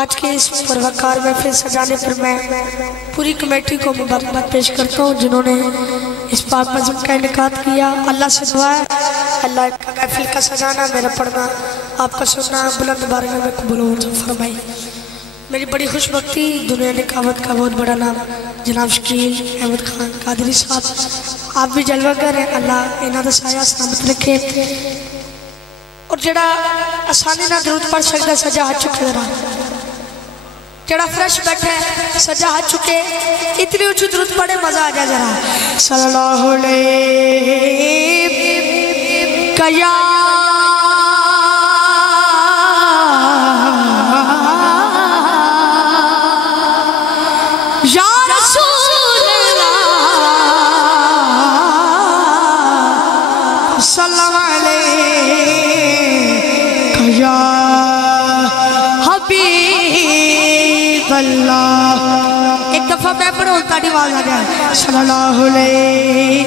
آج کے اس پروقار محفل سجانے پر میں پوری کمیٹی کو مبارکباد پیش کرتا ہوں جنہوں نے اس پاک مذہب کا انعقاد کیا۔ اللہ سے دعا ہے اللہ کا محفل کا سجانا، میرا پڑھنا، آپ کا سننا بلند بارگاہ میں قبول ہو فرمائی۔ میری بڑی خوش بختی دنیا نکاوت کا بہت بڑا نام جناب شکیل احمد خان قادری صاحب، آپ بھی جلوہ گر ہیں، اللہ انہاں دا سایہ سلامت رکھے۔ اور جڑا آسانی نہ درود پڑھ سکتا سجا ہاتھ چکے ذرا، جڑا فرش بیٹھا ہے سجا ہاتھ چکے، اتنی اونچی درود پڑھے مزہ آ جائے ذرا۔ صلی اللہ علیہ کیا ایک دفعہ میں پڑھوں تاڑی آواز آ جائے۔ صلی اللہ علیہ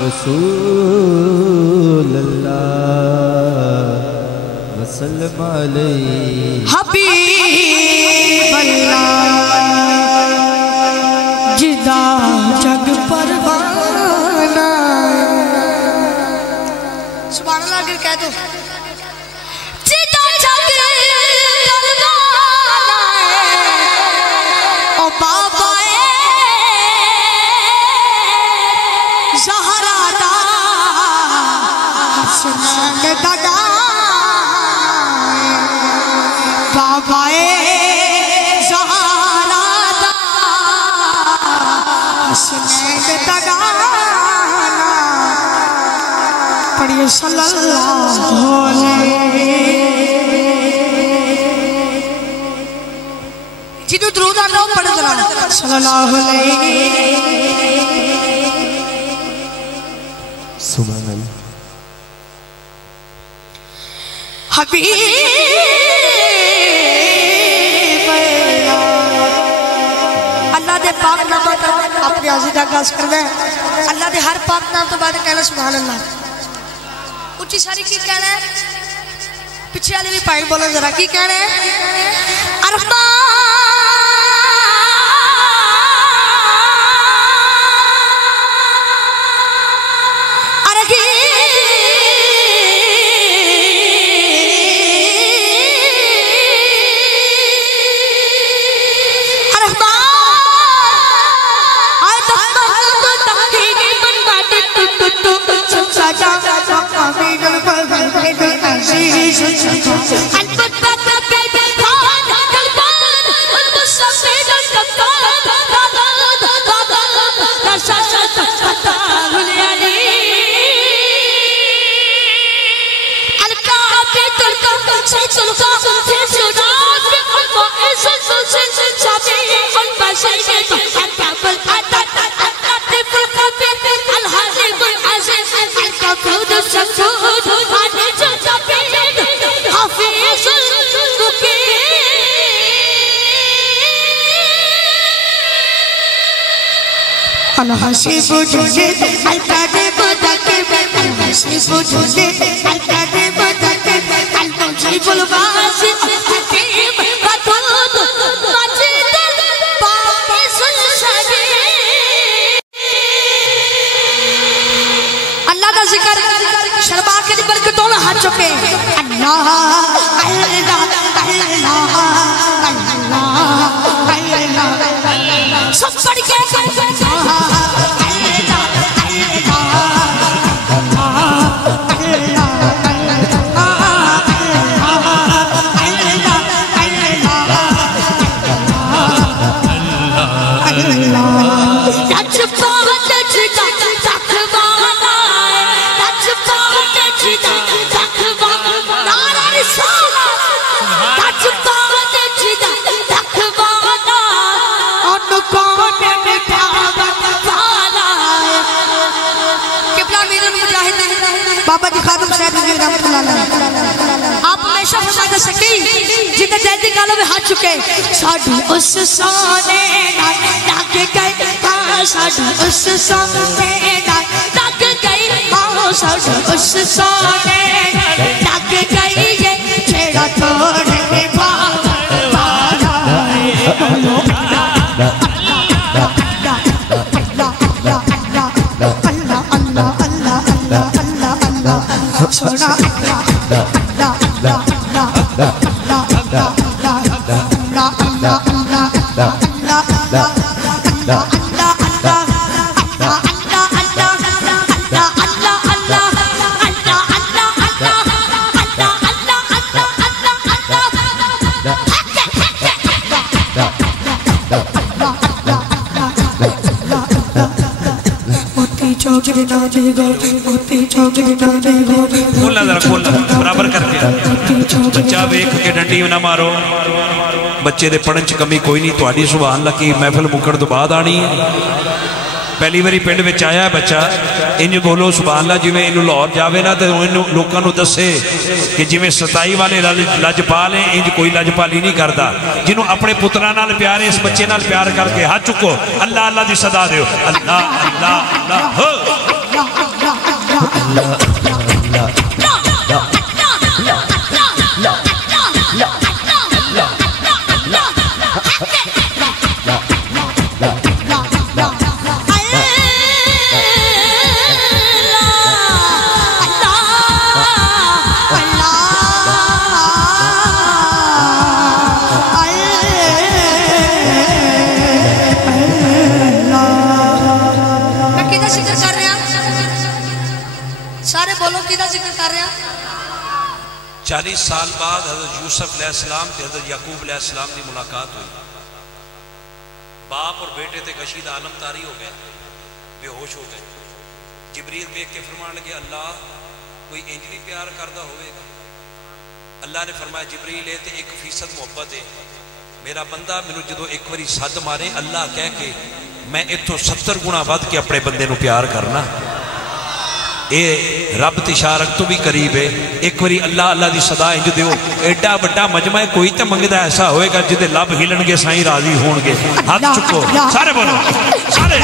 رسول اللہ وسلم علیہ حبیب اللہ جدا جگ پروانہ۔ سبحان اللہ اگر کہہ دو پڑھئے صلی اللہ علیہ جنہوں درود آنا ہو پڑھ دلانا صلی اللہ علیہ سبحان اللہ حبیب اللہ دے پاک نامہ تو اپنے عزیز آغاز کرنا ہے۔ اللہ دے ہر پاک نام تو بعد کہنا سبحان اللہ۔ اچھی ساری کی کہنا ہے، پچھے والی بھی پائیں بولیں ذرا کی کہنا ہے۔ الحسیب جلد القادب دکب الحسیب جلد القادب دکب المجیب الباسط حکیم ودود مجید باعث الشدید۔ اللہ کا ذکر شربا کے دی برکتوں میں ہاتھ چکے اللہ اللہ اللہ اللہ سب پڑھ کے نہ سکی جتے جیدی گالوں میں ہاتھ چکے ساڑھی اس سونے لگ گئی ساڑھی اس سونے لگ گئی ساڑھی اس سونے لگ گئی یہ چھیڑا توڑے پالا سونا کھولا ذرا کھولا برابر کر کے بچہ ویکھ کے ڈنڈی نہ مارو بچے دے پڑھن چ کمی کوئی نہیں تہاڈی سبحان اللہ کی محفل مکڑ تو بعد آنی ہے پہلی باری پنڈ وچ آیا ہے بچہ انج بولو سبحان اللہ جویں اینو لاہور جاوے نا تے لوکاں نوں دسے کہ جویں 27 والے لجپال ہیں انج کوئی لجپالی نہیں کردا جنوں اپنے پتراں نال پیار ہے اس بچے نال پیار کر کے ہاتھ چکو اللہ اللہ دی صدا دیو اللہ اللہ اللہ ہو سارے بولو کیدہ ذکر کر رہے ہیں 40 سال بعد حضرت یوسف علیہ السلام تے حضرت یعقوب علیہ السلام دی ملاقات ہوئی باپ اور بیٹے تے کشید عالم تاری ہو گئے بے ہوش ہو گئے جبریل دیکھ کے فرمان لگے اللہ کوئی انج بھی پیار کردہ ہوئے گا اللہ نے فرمایا جبریل ہے تے 1% محبت ہے میرا بندہ میں جدو ایک واری صد مارے اللہ کہہ کے میں اتھو 70 گنا ود کے اپنے بندے نو پیار کرنا اے رب تشارک تو بھی قریب ہے ایک واری اللہ اللہ دی صدا انج دیو ایڈا بڑا مجمع کوئی تے منگدہ ایسا ہوئے گا جدے لب ہلن گے سائیں راضی ہون گے ہاتھ چکو سارے بولو سارے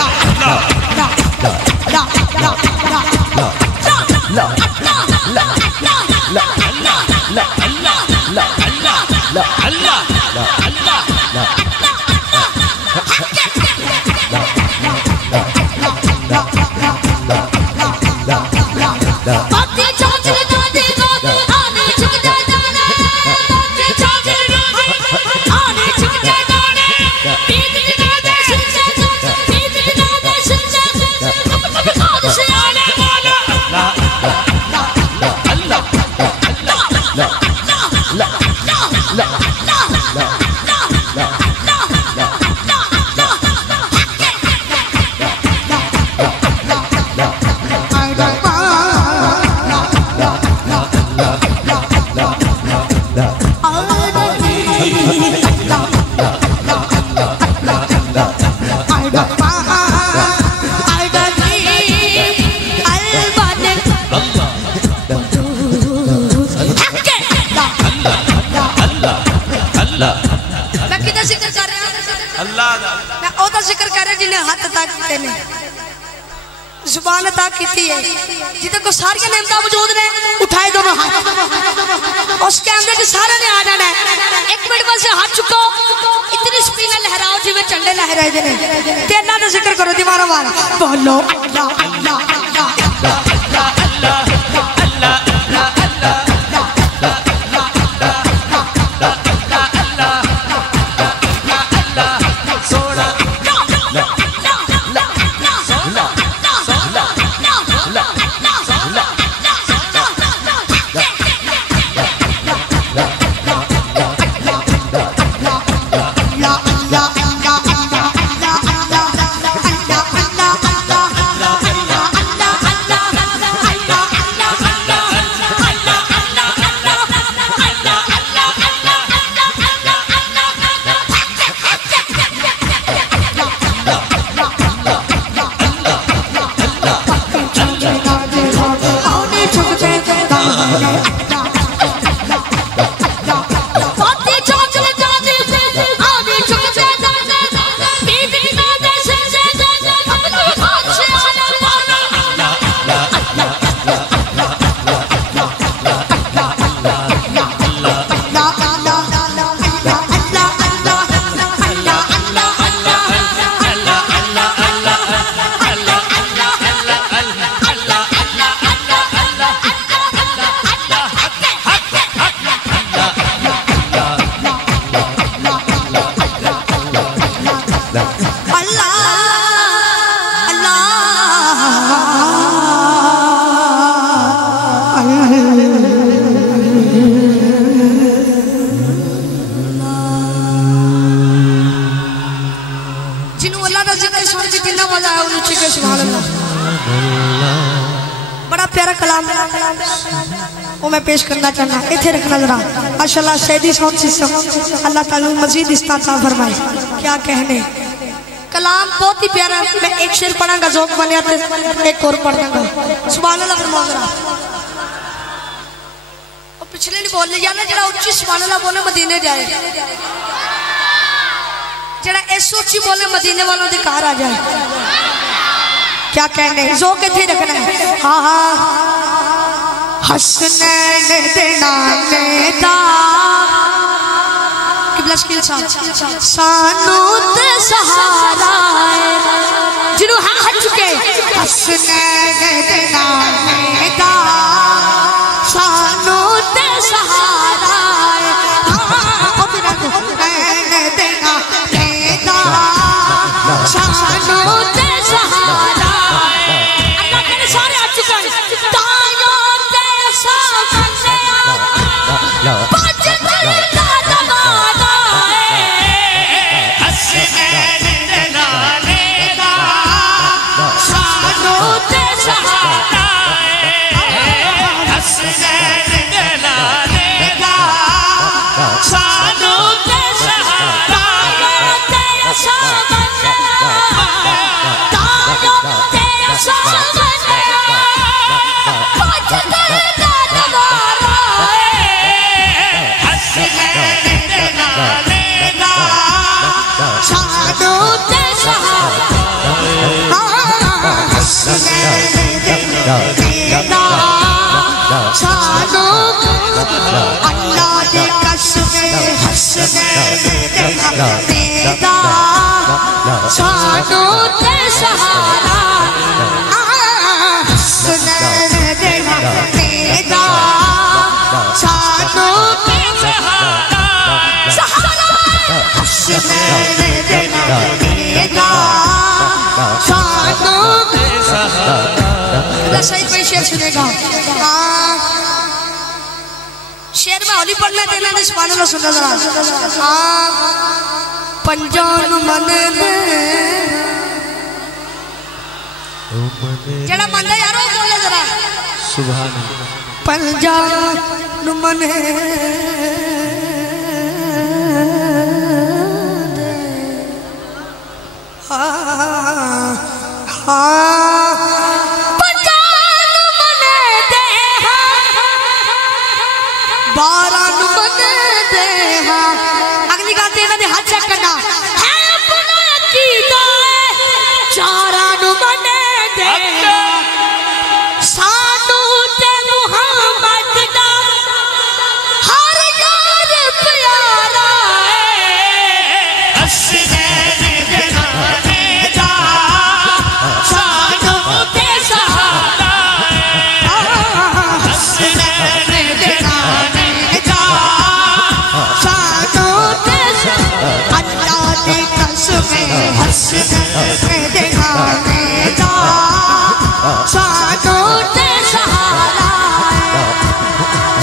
زبان عطا کیتی ہے جیتے کو ساری نعمتیں موجود نے اٹھائے دونوں ہاتھ اس کے اندر کہ سارے نے آ جانا ہے ایک منٹ بس ہاتھ چکو اتنی سپینا لہراؤ جی میں چنڈے لہرائے دینے تیرنا نے ذکر کرو دیوارا وارا بولو اللہ اللہ जितना मजा है उन्हें चिके सुभान अल्लाह। बड़ा प्यारा कलाम वो मैं पेश करना चाहना इथे रखना जरा माशाल्लाह सैदी साउंड सिस्टम अल्लाह ताला मजीद इस्ताता फरमाए। क्या कहने कलाम बहुत ही प्यारा। मैं एक शेर पढ़ांगा जोक बने आते एक और पढ़ दूंगा सुभान अल्लाह फरमाओ जरा। और पिछले नहीं बोल लिया ना जरा उच्ची सुभान अल्लाह बोले मदीने जाए जरा ऐसो उच्ची बोले मदीने वालों के कार आ जाए। क्या कहने जोक इथे रखना है। हाँ हाँ हसनैन दे नाले दा किबला शकील साहब सानू ते सहारा जिन्हों हाँ हट चुके हसनैन दे नाले दा सानू ते सहारा हसनैन दे नाले दा सानू ते सहारा। अल्लाह के सारे हट चुके हैं अल्लाह की कसम देगा सानू ते सहारा हसनैन देगा सानू ते सहारा हसनैन देगा सानू ते सहारा। सही पे शेर सुनेगा शेर में होली पढ़ने देना ने सुभान अल्लाह सुनना जरा। पंजान मन दे जड़ा मन दे यारो बोले जरा सुभान अल्लाह। पंजान मन दे अगली गाते हैं हाथ चेक करना है अपना कीदा चारा नु बने दे सानू ते मुहम्मद दा हर यार प्यारा हसनैन दे नाले दा सानू ते सहारा हसनैन दे नाले दा सानू ते अल्लाह की कसम हसनैन दे नाले दा सानू ते सहारा।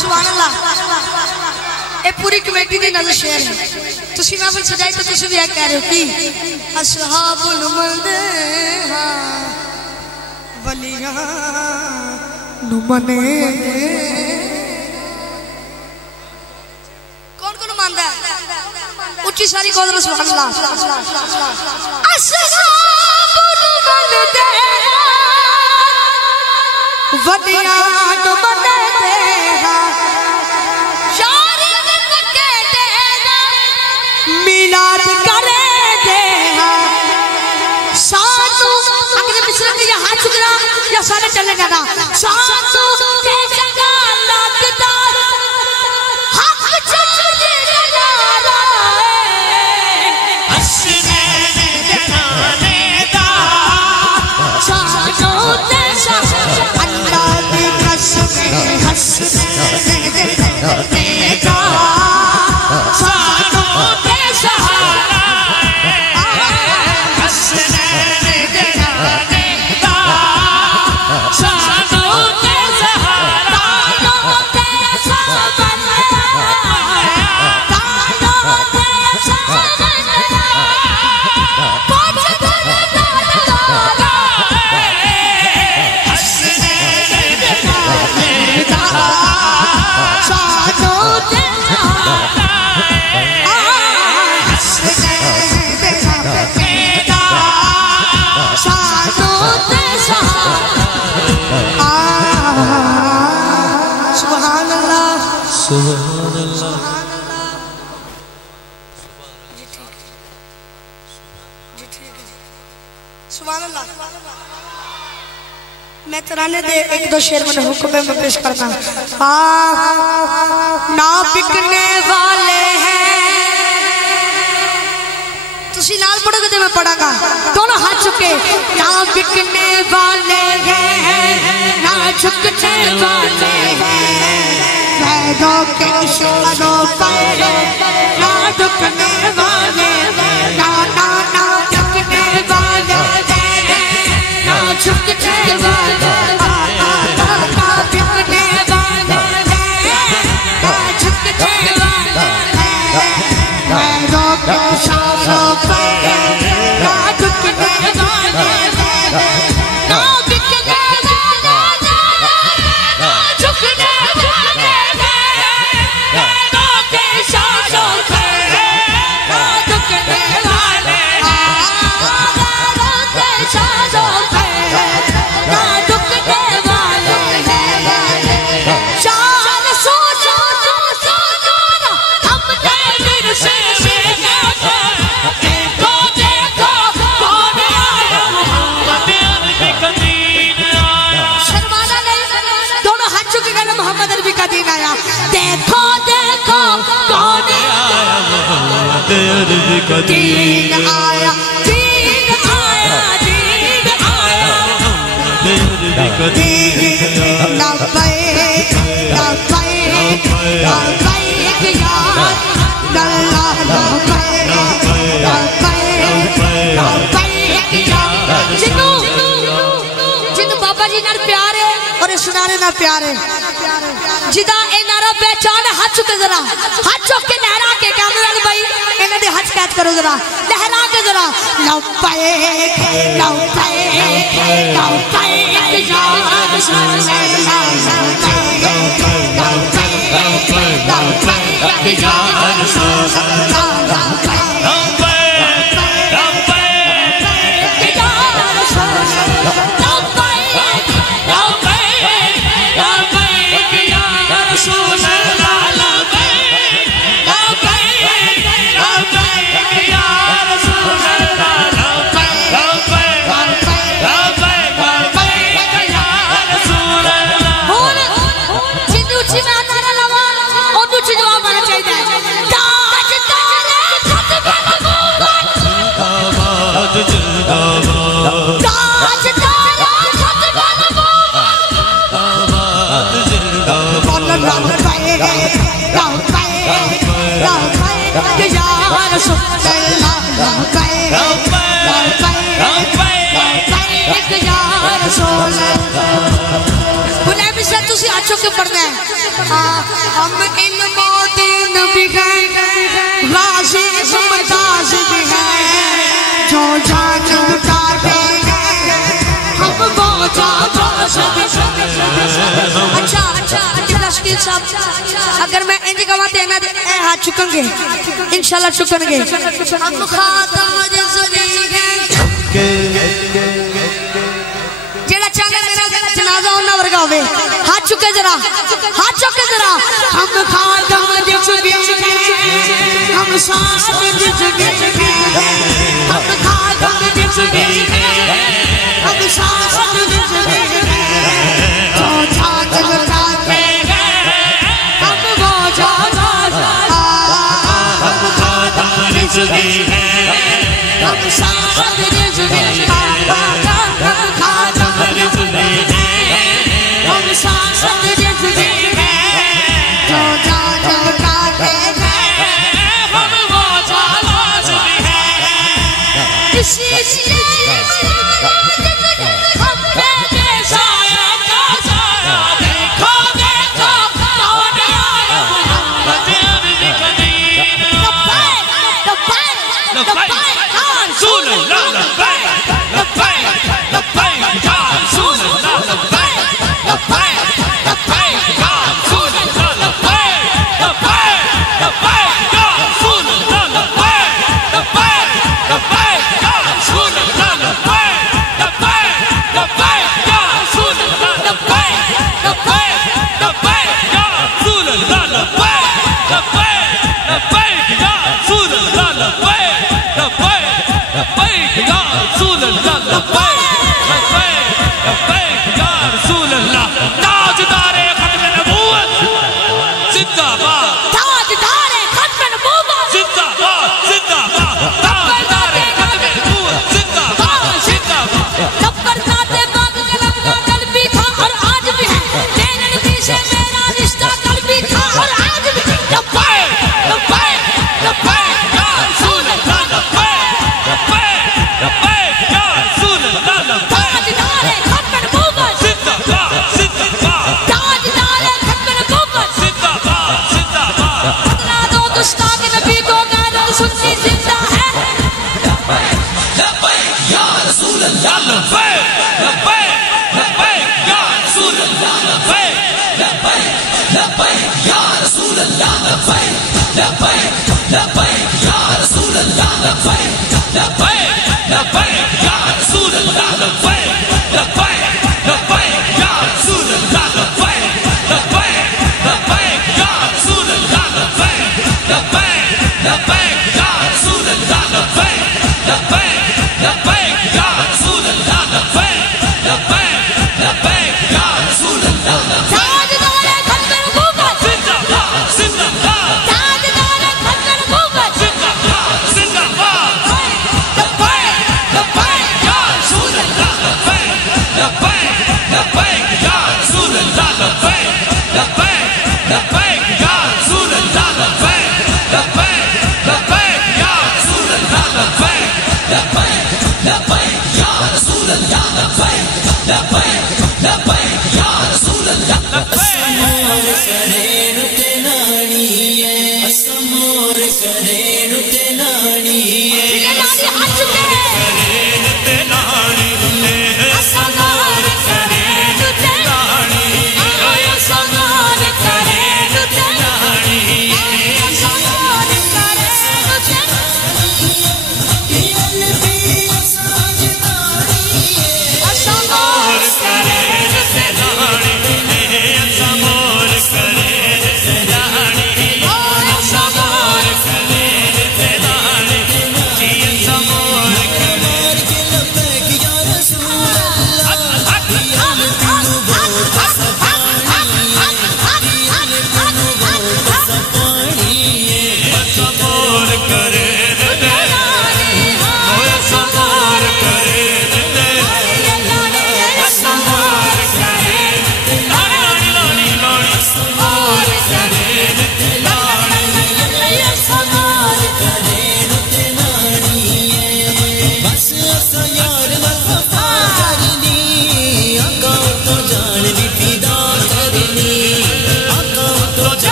सुभान अल्लाह। ये पूरी कमेटी दी नज़र शेर है तुसी महफिल सजाई तो तुसी भी ये कह रहे हो कि असहाबुल मदहा वलिया नु मने कौन कौन मानता है उच्ची सारी कौन सुभान अल्लाह। असहाबुल मदहा वलिया नु मने मिलाद करे दे सानू अगले मिस्र में या हाथ चुकना या सारे चले जाना सानू के जगह लगता हक चले जनारा हसनैन दे नाले दा सानू ते सहारा अल्लाह की कसम हसनैन दे नाले दा सानू ते सहारा हसनैन दे नाले दा सानू ते सहारा ते سبحان اللہ. میں ترانے دے ایک دو شعر میں حکم میں پیش کرنا. نہ بکنے والے ہیں تسی نال پڑھو گے تو میں پڑھا گا دونوں ہاتھ چکے. نہ بکنے والے ہیں نہ جھکنے والے ہیں پیروں کے اشاروں پر نہ جھکنے والے ہیں نہ جھکنے والے ہیں نہ جھکنے والے ہیں نہ جھکنے والے ہیں نہ جھکنے والے ہیں پیروں کے اشاروں پر نہ جھکنے والے ہیں نہ بکنے والے نہ جھکنے والے پیروں کے اشاروں پر نہ جھکنے والے پیروں کے اشاروں پر نہ جھکنے والے شان سوچو ہم نے دل سے دیکھا دیکھو دیکھو کون آیا محمد عربی کا دین آیا. شرمانا نہیں دونوں ہاتھ چکے گئے محمد عربی کا دین آیا. دیکھو دیکھو کون آیا محمد عربی کا دین آیا. دین آیا دین آیا محمد عربی کا دین آیا. لبیک لبیک لبیک یا اللہ لبیک لبیک لبیک یا. جنوں بابا جی نال پیار ہے اور سنانے نال پیار ہے جدا اے نعرہ پہچان ہاتھ چکے ذرا ہاتھ چک کے لہرا کے کیمرے والے بھائی انہاں دے ہاتھ قید کرو ذرا لہرا کے ذرا لبیک لبیک لبیک یا رسول اللہ لبیک لبیک یا رسول اللہ کے پڑھنا ہے. ہم علم و دین بھی ہیں غازی ممتاز بھی ہیں جو جان لٹا دیں گے ہم وہ جانباز بھی ہیں. اچھا شکیل صاحب اگر میں انجی کہواتے ہیں نا اے ہاتھ چکن گے انشاءاللہ چکن گے. ہم خاتم رسولی ہیں جیڑا چاہے میرا جنازہ ہونا ورگا ہوئے ہاتھ چکے ذرا ہاتھ چکے ذرا. ہم خاتم رسولی ہیں ہم صاحب رسولی ہیں ہم خاتم رسولی ہیں ہم صاحب رسولی ہیں جو جان لٹاتے ہیں ہم وہ جانباز ہم خاتم رسولی ہیں ہم صاحب رسولی ہیں ہم خاتم رسولی ہیں ہم صاحب رسولی ہیں جو جان لٹاتے ہیں ہم وہ جانباز بھی ہیں. اسی ہم نے سایہ کا سایہ دیکھو دیکھو کون آیا محمد عربی کا دین. لبیک لبیک لبیک یا رسول اللہ لبیک لبیک لبیک یا رسول اللہ لبیک لبیک لبیک یا رسول اللہ لبیک لبیک لبیک یا رسول اللہ لبیک لبیک لبیک یا رسول اللہ لبیک لبیک لبیک یا رسول اللہ لبیک لبیک لبیک یا رسول اللہ لبیک لبیک لبیک یا رسول اللہ لبیک لبیک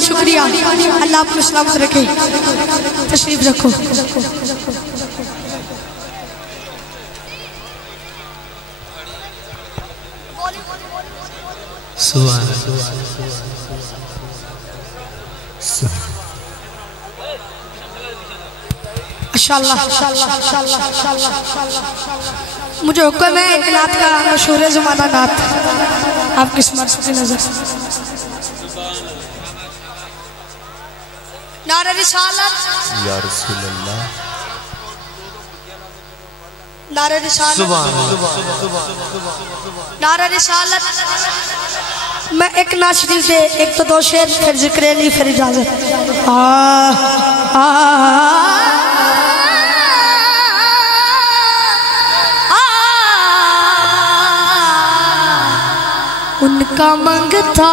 شکریہ اللہ آپ کو سلامت رکھے تشریف رکھو سبحان انشاءاللہ مجھے حکم ہے ایک نعت کا مشہور زمانہ نعت آپ کس مرض کی نظر نعرہ رسالت یا رسول اللہ نعرہ رسالت نعرہ رسالت میں ایک نعت شریف دے ایک تو دو شعر پھر ذکر علی پھر اجازت ان کا منگتا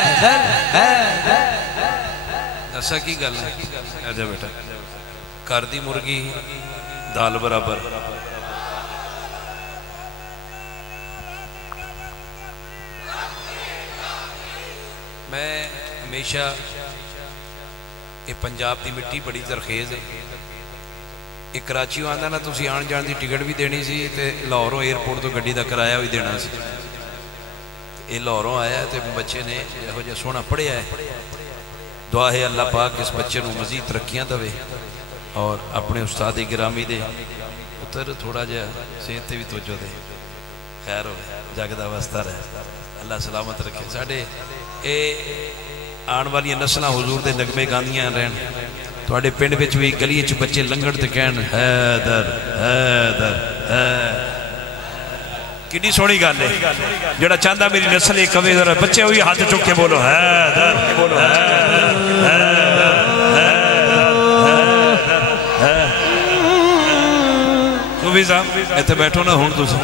ऐसा की गल है? आजा बेटा, घर दी मुर्गी दाल बराबर। मैं हमेशा ये पंजाब की मिट्टी बड़ी तरखेज है। एक कराची आंदा ना तुसी आन जान की टिकट भी देनी सी ते लाहौरों एयरपोर्ट तो गड्डी का किराया भी देना सी। ये लाहौरों आया तो बच्चे ने यहो जिहा सोहना पढ़िया है। दुआ है अल्लाह पाक इस बच्चे को मजीद तरक्कियां दवे और अपने उस्ताद गिरामी दे पुत्र थोड़ा जहा सेहत भी तवज्जो दे। खैर हो जगदा वसता रहे, अल्लाह सलामत रखे। साढ़े ये आने वाली नस्ल हुजूर के नगमे गांदियां रहन। थोड़े पिंड विच भी गली च बच्चे लंघण ते कहण हैदर हैदर है। कितनी सोहनी गल है। जेड़ा चाहता मेरी नस्ल एक कवे जरा बच्चे भी हाथ चुक के बोलो हैदर बोलो सूफी साहब इत्थे बैठो ना। हुण तुसीं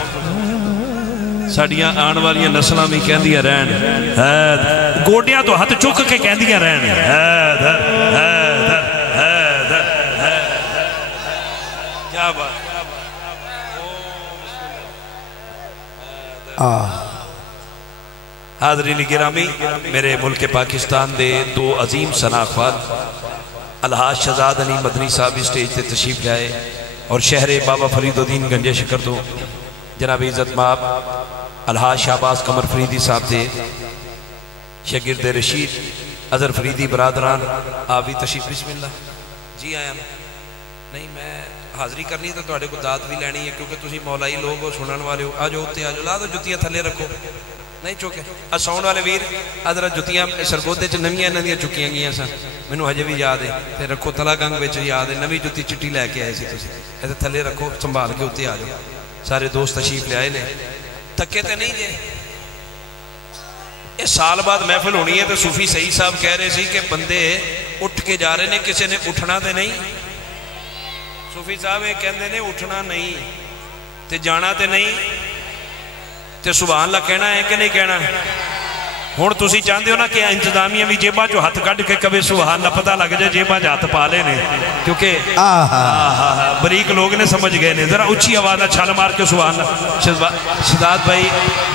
साड़ियां आने वाली नस्लां भी कहंदियां रहन हैदर, गोडियां तो हाथ चुक के कहंदियां रहन हैदर हैदर हैदर। क्या बात। हाज़रीन गिरामी, मेरे मुल्क पाकिस्तान दे दो अजीम सनाखवार अलहाज शहजाद अली मदनी साहब स्टेज से तशरीफ लाए और शहर बाबा फरीदुद्दीन गंजे शिकर तो जनाब इज़्ज़त माब अलहाज शाहबाज कमर फरीदी साहब थे शगिर्द रशीद अजहर फरीदी बरादरान आप भी तशरीफ। बिस्मिल्लाह जी आया नहीं मैं हाज़री करनी तो तुहाडे को दात भी लैनी है क्योंकि तुसीं मौलाई लोग हो, सुनने वाले हो। आ जाओ उत्ते आ जाओ, ला दो जुत्तियां थले रखो नहीं चुके। साउंड वाले वीर अदरा जुत्तियां सरगोदे च नवीं इन्हां दियां चुकियां गईयां सन, मैनूं हजे भी याद है। ते रखो तला गंग विच याद है, नवीं जुत्ती चिट्टी लैके आए सी तुसीं, इहदे थले रखो संभाल के उत्ते आ जाओ। सारे दोस्त तशरीफ ले आए ने, थके तो नहीं जे। इस साल बाद महफिल होनी है तो सूफी सही साहब कह रहे थे कि बंदे उठ के जा रहे हैं, किसी ने उठना तो नहीं। सूफी साहब ये कहते हैं उठना नहीं तो जाना तो नहीं, तो सुभान अल्लाह कहना है कि नहीं कहना। हुण तुसीं चाहते हो ना कि इंतजामिया भी जेबा चो हथ कढ़ के कभी सुभान अल्लाह पता लग जाए जेबा च हथ पा ले ने, क्योंकि बरीक लोग ने समझ गए ने। जरा उच्ची आवाज़ छल मार के सुभान अल्लाह। शहजाद भाई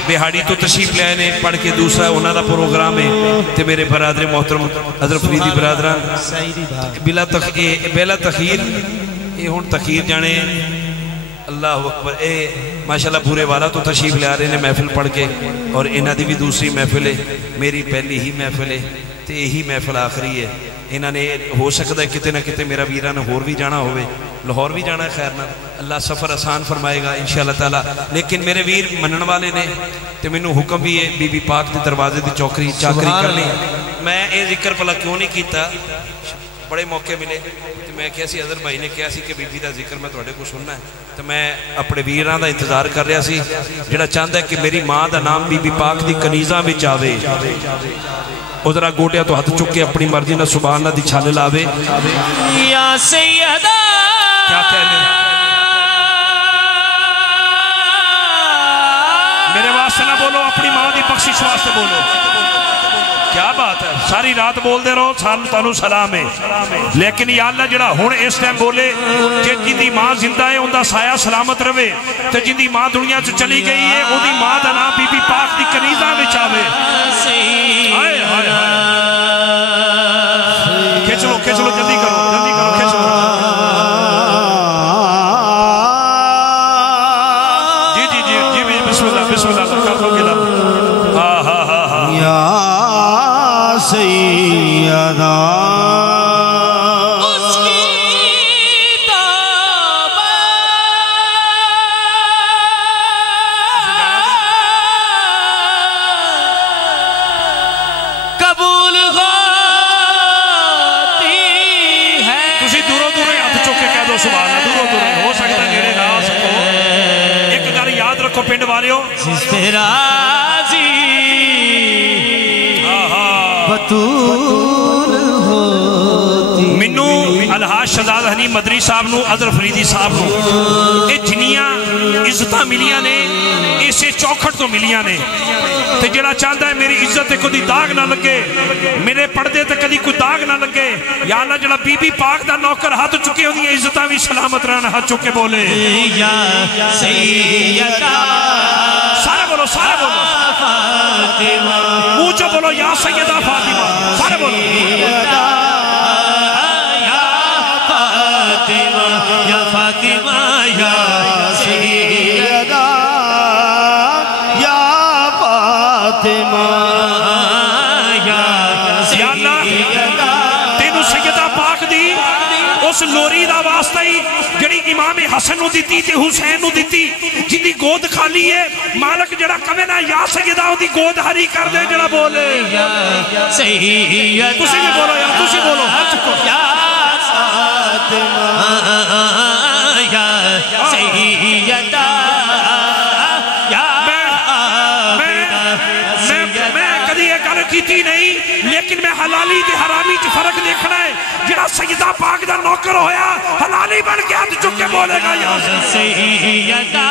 बिहाड़ी तो तशरीफ ले आए ने, पढ़ के दूसरा उन्हों का प्रोग्राम है। तो मेरे बरादरे मोहतरम अजहर फरीदी बरादरान बिला तखीर ये हुण तखीर जाने अल्लाह अकबर। ए माशाल्लाह पूरे वाला तो तशरीफ ले आ रहे हैं महफिल पढ़ के, और इन्हों की भी दूसरी महफिल है, मेरी पहली ही महफिल है तो यही महफिल आखिरी है। इन्होंने हो सकता है कितने ना कितने मेरा वीरा ने होर भी जाना होवे, लाहौर भी जाना है। खैर ना अल्लाह सफ़र आसान फरमाएगा इंशाअल्लाह ताला। लेकिन मेरे वीर मनण वाले ने तो मैनू हुक्म भी है बीबी पाक के दरवाजे की चाकरी करनी। मैं ये जिक्र भला क्यों नहीं किया, बड़े मौके मिले तो मैं क्या अजहर भाई ने कहा कि बीबी का जिक्र मैं तुहाडे को सुनना है, तो मैं अपने वीरां का इंतजार कर रहा सी जिहड़ा चाहता है कि मेरी माँ का नाम बीबी पाक की कनीज़ां विच आवे। उधर गोडिया तो हाथ चुक के अपनी मर्जी ना सुभान अल्लाह दी छाल लावे। या सैयदा क्या कहने मेरे वास्ते ना बोलो, अपनी माँ की बख्शिश वास्ते बोलो। क्या बात है, सारी रात बोलते रहो सानू सलाम है। लेकिन या अल्लाह जिहड़ा हुण इस टाइम बोले कि जिंदी माँ जिंदा है उनका साया सलामत रवे, तो जिंदी माँ दुनिया च चली गई है उहदी माँ का नाम बीबी पाक की कनीज़ां विच आवे। खिंच लो जल्दी करो खिंच लो। जी जी जी जी बिस्मिल्लाह बिस्मिल्लाह कर दो गिला। हाँ हाँ हाँ हाँ या सैयदा पिंड वालियों मैनू अलहाज शहजाद हनी मदनी साहब नू अजहर फरीदी साहब नू ये जिन्नियां عزت ملیاں نے اسے چوکھٹ تو ملیاں نے تے جڑا چاہتا ہے میری عزت تے کدی داغ نہ لگے میرے پردے تے کدی کوئی داغ نہ لگے یا اللہ جڑا بی بی پاک دا نوکر ہاتھ چکے ہوندی ہیں عزتاں بھی سلامت رہنا ہاتھ چکے بولے یا سیدہ سارے بولو فاطمہ منہ بولو یا سیدہ فاطمہ سارے بولو یا فاطمہ یا فاطمہ یا سیدہ یا فاطمہ یا اللہ تینو سیدہ پاک دی اس لوری دا واسطہ ہی جڑی امام حسن نو دیتی تے حسین نو دیتی جن دی گود خالی ہے مالک جڑا کمے نا یا سیدہ دی گود ہری کر دے جڑا بولے یا سیدہ تسی بھی بولو یا تسی بولو ہاتھ چکو یا فاطمہ یا سیدہ میں کدی یہ گل کیتی نہیں لیکن میں حلالی تے حرامی تے فرق دیکھنا ہے جڑا سیدہ پاک دا نوکر ہویا حلالی بن کے ہاتھ چک کے بولے گا یا سیدہ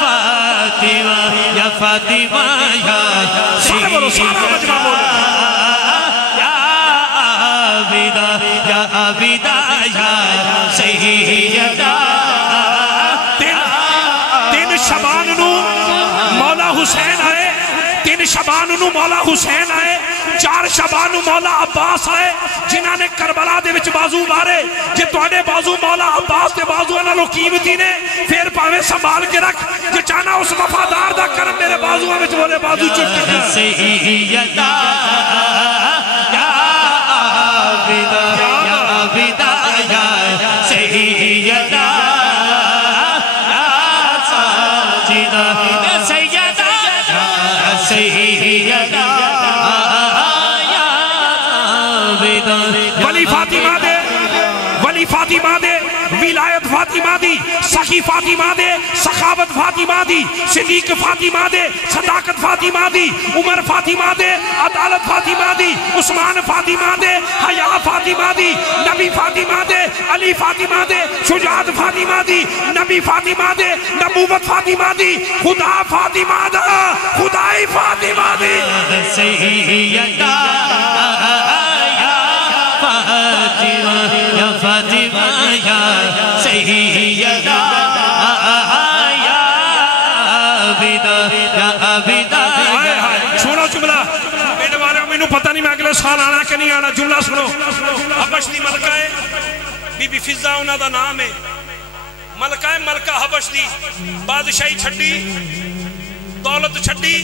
فاطمہ یا فاطمہ یا سارے بولو سارا مجمع بولے یا عابدہ یا عابدہ یا سیدہ تین شبان نو مولا حسین آئے تین شبان نو مولا حسین آئے 4 شبان نو مولا عباس آئے جنہاں نے کربلا دے وچ بازو مارے جے تواڈے بازو مولا عباس دے بازو نالوں قیمتی نے پھر پاویں سنبھال کے رکھ جے چاہنا اس وفادار دا کرم میرے بازوؤں وچ بولے بازو چک کے سیدہ یا عابدہ یا عابدہ یا سیدہ یا ساجدہ یا سیدہ یا سیدہ ولی فاطمہ دے ولایت فاطمہ دی سخی فاطمہ دے سخاوت فاطمہ دی صدیق فاطمہ دے صداقت فاطمہ دی عمر فاطمہ دے عدالت فاطمہ دی عثمان فاطمہ دے حیا فاطمہ دی نبی فاطمہ دے علی فاطمہ دے شجاعت فاطمہ دی نبی فاطمہ دے نبوت فاطمہ دی خدا فاطمہ دا خدائی فاطمہ دی سیدہ یا فاطمہ یا سیدہ یا عابدہ یا عابدہ چھوڑو جملہ میرے والے میں نو پتہ نہیں میں اگلے سال آنا کہ نہیں آنا جملہ سنو حبش دی ملکہ ہے بی بی فضہ انہا دا نام ہے ملکہ ہے ملکہ حبش دی بادشاہی چھڑی دولت چھڑی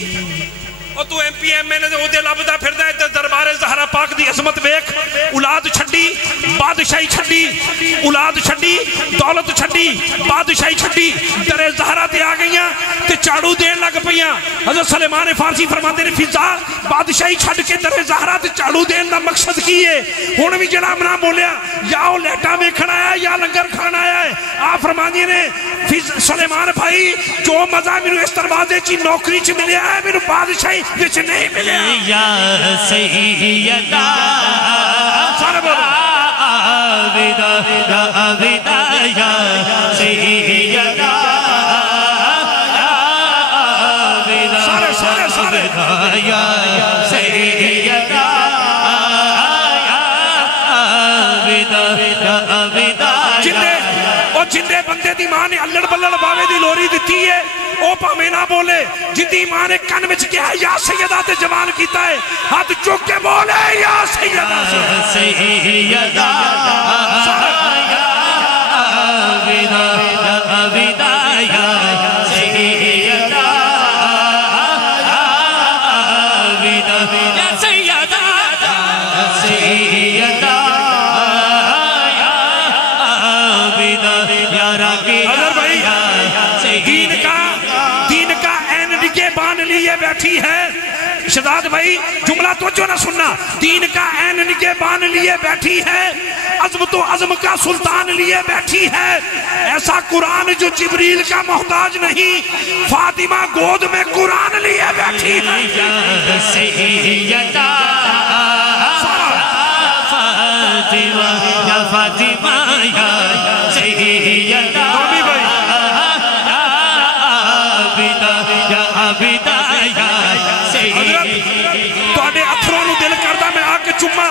اور تو ایم پی ایم میں نے دے لابدہ پھر دے دربار زہرہ پاک دی عظمت بیک اولاد چھڑی بادشاہی چھڑی اولاد چھڑی دولت چھڑی بادشاہی چھڑی در زہرہ تے آ گئیاں تے چاڑو دین لگ پئیاں حضرت سلیمان فارسی فرماتے نے فضا بادشاہی چھڑ کے در زہرہ تے چاڑو دین دا مقصد کی ہے ہون بھی جناب نہ بولیا یا وہ لیٹا میں کھڑا ہے یا لنگر کھانا ہے آپ فرماتے نے سلیمان بھائی جو مزہ میرے اس دروازے چی نوکری چی ملیا ہے میرے بادشاہی وچ نہیں ملیا یا سیدہ سارے بولو عابدہ یا عابدہ یا سیدہ یا عابدہ سارے یا سیدہ یا عابدہ یا عابدہ جندے بندے دی ماں نے اللہ بلل باوے دی لوری دیتی ہے او پا میں نہ بولے جندی ماں نے کن وچ کیا ہے یا سیدہ تے جوان کیتا ہے ہاتھ چک کے بولے یا سیدہ سیدہ یا عابدہ یا عابدہ یا سیدہ یا عابدہ یا سیدہ سیدہ یا عابدہ یا راکی حضر بھائی دین کا این نگے بان لیے بیٹھی ہے شہزاد بھائی جملہ توجہ نہ سننا دین کا این نگے بان لیے بیٹھی ہے عظمت و عظم کا سلطان لیے بیٹھی ہے ایسا قرآن جو جبریل کا محتاج نہیں فاطمہ گود میں قرآن لیے بیٹھی ہے یا سیدہ فاطمہ یا فاطمہ یا سیدہ نومی بھائی आबिदा या तुहाडे अथरों नूं दिल करदा मैं आके चुम्मा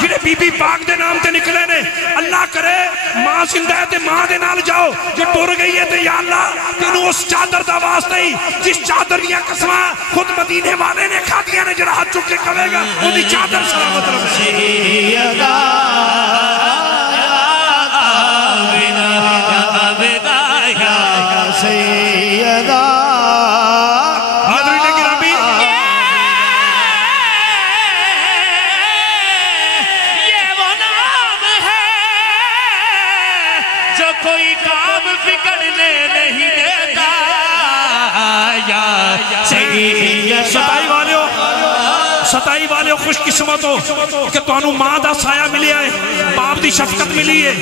जिहड़े बीबी पाक दे नाम ते निकले ने। अल्लाह करे मां जिंदा है ते मां दे नाल जाओ, जे टुर गई है ते या अल्लाह तेनू उस चादर दा वास्ता ही जिस चादर दियां कसमां खुद मदीने वाले ने खादियां ने, जरा हाथ चुक के कहेगा ओदी चादर सलामत रहे। सैयदा आबिदा या आबिदा या सैयदा। कोई काम बिगड़ने नहीं देता या सताई वाले खुशकिस्मत हो कि तुहानू मां दा साया मिलिया है, बाप दी शफकत मिली है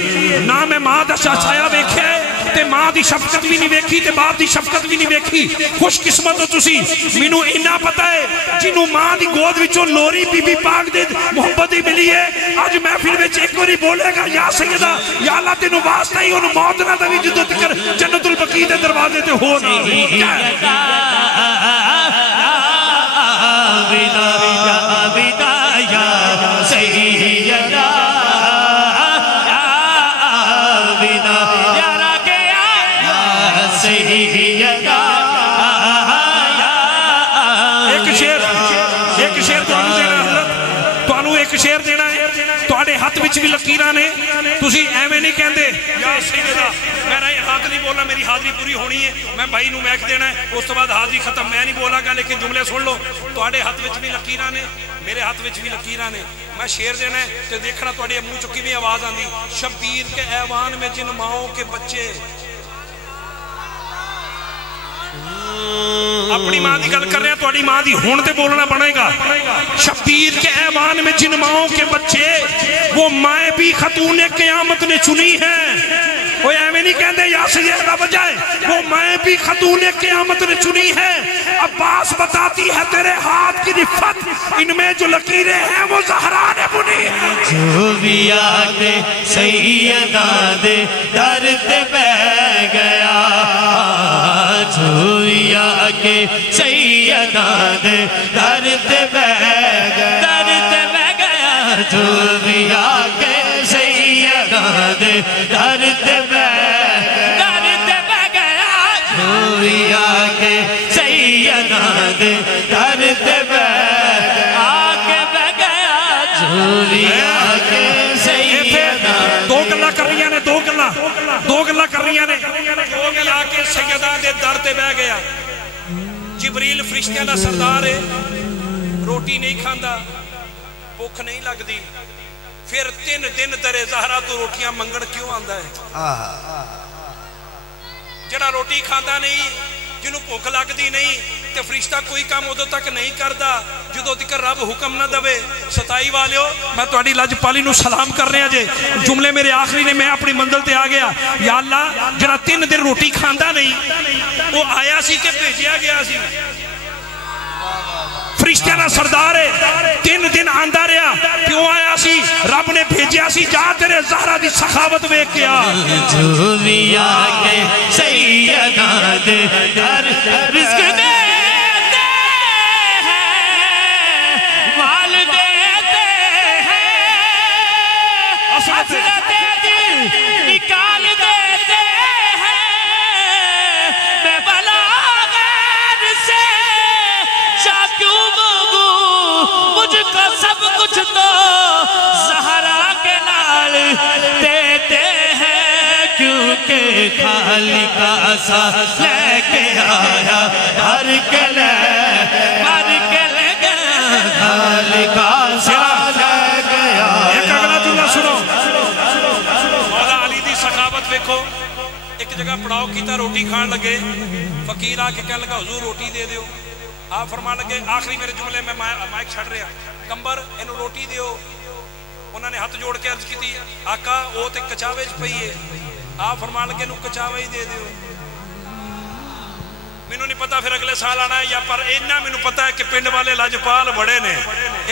ना। मैं मां दा साया वेख्या है ते मां दी शफकत भी नहीं वेखी ते बाप दी शफकत भी नहीं वेखी। खुशकिस्मत हो तुसी। मैनू इन्ना पता है जिन्हों मां दी गोद विचों लोरी बीबी पाक दे मुहब्बत ही मिली है, अज महफिल विच एक बारी बोलेगा या सैयदा या अल्लाह तेनू वास्ता ही उन्हें मौत ना दवी जदों तक जन्नतुल बकी दे दरवाजे ते हो ना। आबिदा या आबिदा या सैयदा आबिदा या राके या सैयदा। एक शेर तुहानू देना हज़रत, तुहानू एक शेर देना है। तुहाडे हाथ विच भी लकीरां ने, तुसी एवें नहीं कहंदे या सैयदा मेरा हाथ नहीं बोलना, मेरी हाज़री पूरी होनी है, मैं भाई नू मैक देना है, उस तो बाद हाज़री खत्म, मैं नहीं बोलांगा। लेकिन जुमले सुन लो, तुहाडे हाथ विच भी लकीरां ने, मेरे हाथ विच भी लकीरां ने। मैं शेर देना है तो देखना तुहाडे मुंह चुकी भी आवाज़ आंदी। शब्बीर के ऐवान में जिन माओं के बच्चे, अपनी मां की गल कर रहे हैं, तुहाडी मां दी हुण ते बोलना बनेगा। शब्बीर के ऐवान में जिन माओं के बच्चे, वो माए भी खतूने क़यामत ने चुनी है। वो एवें नहीं कहते या सैयदा बजाए, वो मैं भी खतूने क़यामत ने चुनी है। अब्बास बताती है तेरे हाथ की रिफ़त, इनमें जो लकीरें हैं वो ज़हरा ने बुनी है। जो भी आके सैयदा दे दर ते बह गया, जो भी आके सैयदा दे दर ते बह गया, जो भी आके सैयदा दे दर ते बह गया, जो भी आके सैयदा दे दर ते आके बह गया, जो भी आके सैयदा। दो गल्लां कर रही ने, दो गल्लां कर रही ने। जो भी आके सैयदा दे दर ते बह गया। जिबरील फरिश्तियां दा सरदार है, रोटी नहीं खांदा, भुख नहीं लगती, फिर 3 दिन दरे ज़हरा तो रोटियां मंगण क्यों आंदा है? जड़ा रोटी खांदा नहीं, जिन्हों भुख लगती नहीं, तो फरिश्ता कोई काम उदों तक नहीं करता जदों तक रब हुक्म ना दवे। सताई वालियो, मैं तुहाडी लजपाली नूं सलाम कर रहा जे। जुमले मेरे आखिरी ने, मैं अपनी मंजिल ते आ गया। या अल्लाह जड़ा 3 दिन रोटी खांदा नहीं, वो आया सी कि भेजिया गया सी? फरिश्तियां दा सरदार है, 3 दिन आंदा रहा, क्यों आया सी? रब ने भेजिया सी, जा तेरे ज़हरा दी सखावत वेख के आ। जो भी आके सैयदा दे दर रिज़्क़ देते हैं, माल देते हैं, हसरतें दिल निकाल देते हैं। मैं भला गैर से क्यों मांगू, मुझको सब कुछ तो ज़हरा के लाल देते हैं, क्योंकि खाली का सा लेके आया, भर के ले गया, खाली का सा लेके आया। एक अगला जुमला सुनो, मौला अली दी सखावत देखो। एक जगह पड़ाव कीता, रोटी खान लगे, फकीर आके कहने लगा हुजूर रोटी दे दियो। आप फरमान लगे, आखिरी मेरे जुमले में माइक छड़ रहा, कंबर इनू रोटी दियो। उन्होंने हाथ जोड़ के अर्ज की, आका वो तो कचावे च पई है। आप फरमान लगे इनू कचावे ही दे दियो। मैनू नहीं पता फिर अगले साल आना है या, पर इन्ना मैनू पता है कि पिंड वाले लजपाल बड़े ने,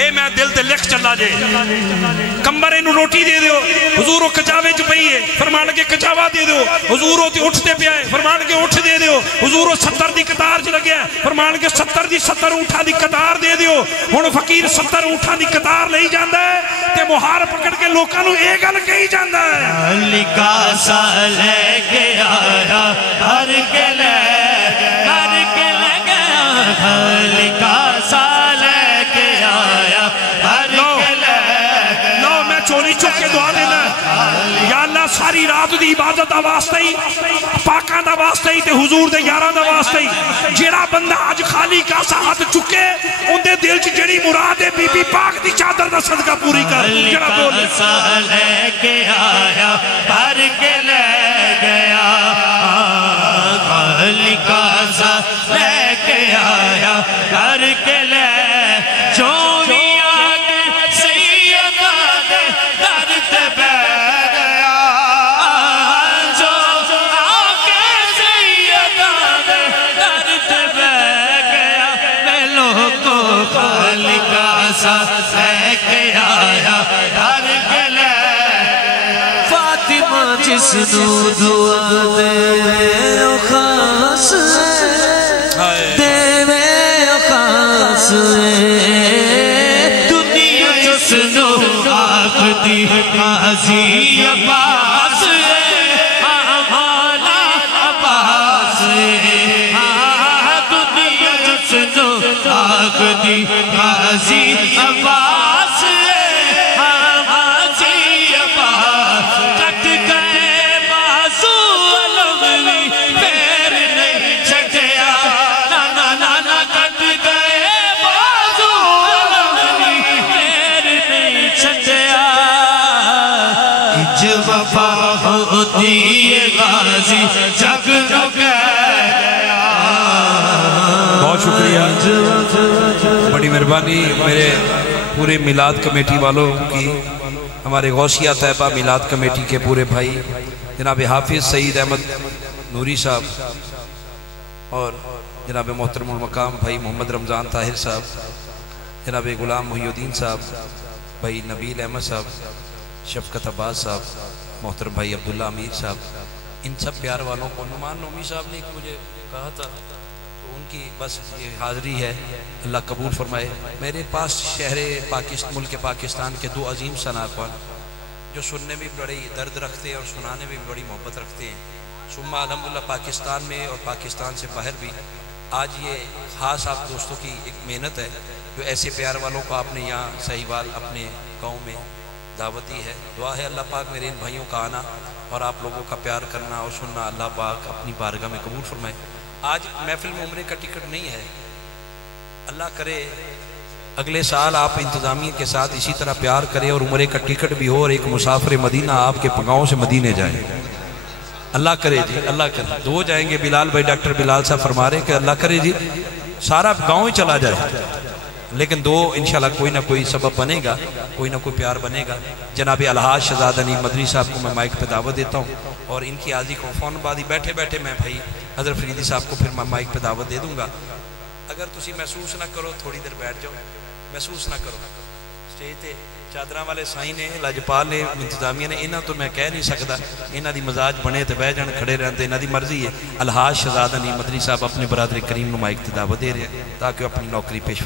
ये मैं दिल ते लिख चला जे। कंबर इनू रोटी दे दियो, हुजूर कचावे च पई है, फरमान के कचावा दे दियो, हुजूर उठते पे आए, फरमान के उठ दे दियो, हुजूर 70 दी कतार च लगे, फरमान के 70 दी 70 ऊँठा दी कतार दे दियो। हुण फकीर 70 ऊँठा दी कतार लई जांदा है ते मुहार पकड़ के लोकां नू ये गल कही जांदा है, अली का सा लेके आया भर के ले गया, अली का सा लेके आया भर के ले गया। लो मैं चोरी चुक के दुआ देना, या अल्लाह सारी रात दी इबादत दा वास्ते ही, पाकां दा वास्ते ही ते हुजूर दे यारां दा वास्ते ही, जेड़ा बंदा अज खाली कासा हाथ चुके उनदे दिल च जेड़ी मुराद है बीबी पाक दी चादर दा सदका पूरी कर। जेड़ा बोल सा लेके आया भर के ले गया, अली का सा लेके आया भर के ले, जो भी आके सैयदा दे दर ते बैठ गया, जो आके सैयदा दे दर ते बैठ गया, मैं लोगों को अली का सा लेके आया भर के ले, फातिमा जिसनू दुआ दे खास देवे खास, दुनिया जिसनू आखदी काजी अब्बास, हमारा अब्बास, दुनिया जिसनू आखदी काजी अब्बास, हाजी अब्बास, कट गए बाजू अलमली पैर नहीं छड़या, ना ना ना ना कट गए बाजू अलमली पैर नहीं छड़या, इज वफा होती है गाजी जग गया। बहुत शुक्रिया, बड़ी मेहरबानी मेरे पूरे मिलाद कमेटी वालों की, हमारे गौसिया तैयबा मिलाद कमेटी के पूरे भाई जनाब हाफिज़ सईद अहमद नूरी साहब और जनाब मोहतरमुल मकाम भाई मोहम्मद रमज़ान ताहिर साहब, जनाब गुलाम मुहीउद्दीन साहब, भाई नबील अहमद साहब, शफकत अब्बास साहब, मोहतरम भाई अब्दुल्ला अमीर साहब, इन सब प्यार वालों को, नुमान नोमी साहब ने मुझे कहा था तो उनकी बस ये हाज़री है, अल्लाह कबूल फरमाए। मेरे पास शहर पाकिस्तान, मुल्क पाकिस्तान के दो अजीम सनाख़वान जो सुनने में बड़ी दर्द रखते हैं और सुनाने में भी बड़ी मोहब्बत रखते हैं, सुम्मा अल्हम्दुलिल्लाह पाकिस्तान में और पाकिस्तान से बाहर भी, आज ये ख़ास आप दोस्तों की एक मेहनत है जो ऐसे प्यार वालों को आपने यहाँ सहीवाल अपने गाँव में दावत दी है। दुआ है अल्लाह पाक मेरे इन भाइयों का आना और आप लोगों का प्यार करना और सुनना अल्लाह पाक अपनी बारगाह में कबूल फरमाए। आज महफिल में उम्रे का टिकट नहीं है, अल्लाह करे अगले साल आप इंतज़ामिया के साथ इसी तरह प्यार करें और उम्रे का टिकट भी हो और एक मुसाफिर मदीना आपके गाँव से मदीने जाए। अल्लाह करे जी, अल्लाह करे। दो जाएंगे, बिलाल भाई डॉक्टर बिलाल साहब फरमा रहे हैं कि अल्लाह करे जी सारा गाँव ही चला जाए, लेकिन दो इंशाल्लाह कोई ना कोई सबब बनेगा, कोई ना कोई प्यार बनेगा। जनाब अलहाज शहजाद अली मदरी साहब को मैं माइक पे दावत देता हूँ और इनकी आजी को फ़ौरन बाद ही बैठे बैठे मैं भाई हज़रत फरीदी साहब को फिर मैं माइक पे दावत दे दूँगा। अगर तुसी महसूस ना करो थोड़ी देर बैठ जाओ, महसूस ना करो। स्टेज ते चादर वाले साई ने, लजपाल ने, इंतजामिया ने, इन्हों तो मैं कह नहीं सकता, इन्हों की मजाज बने तो बह जान, खड़े रहते, इन्हों की मर्जी है। अलहाज शहजाद अली मदरी साहब अपने बरादरी करीम को माइक ते दावत दे रहे हैं ताकि अपनी नौकरी पेश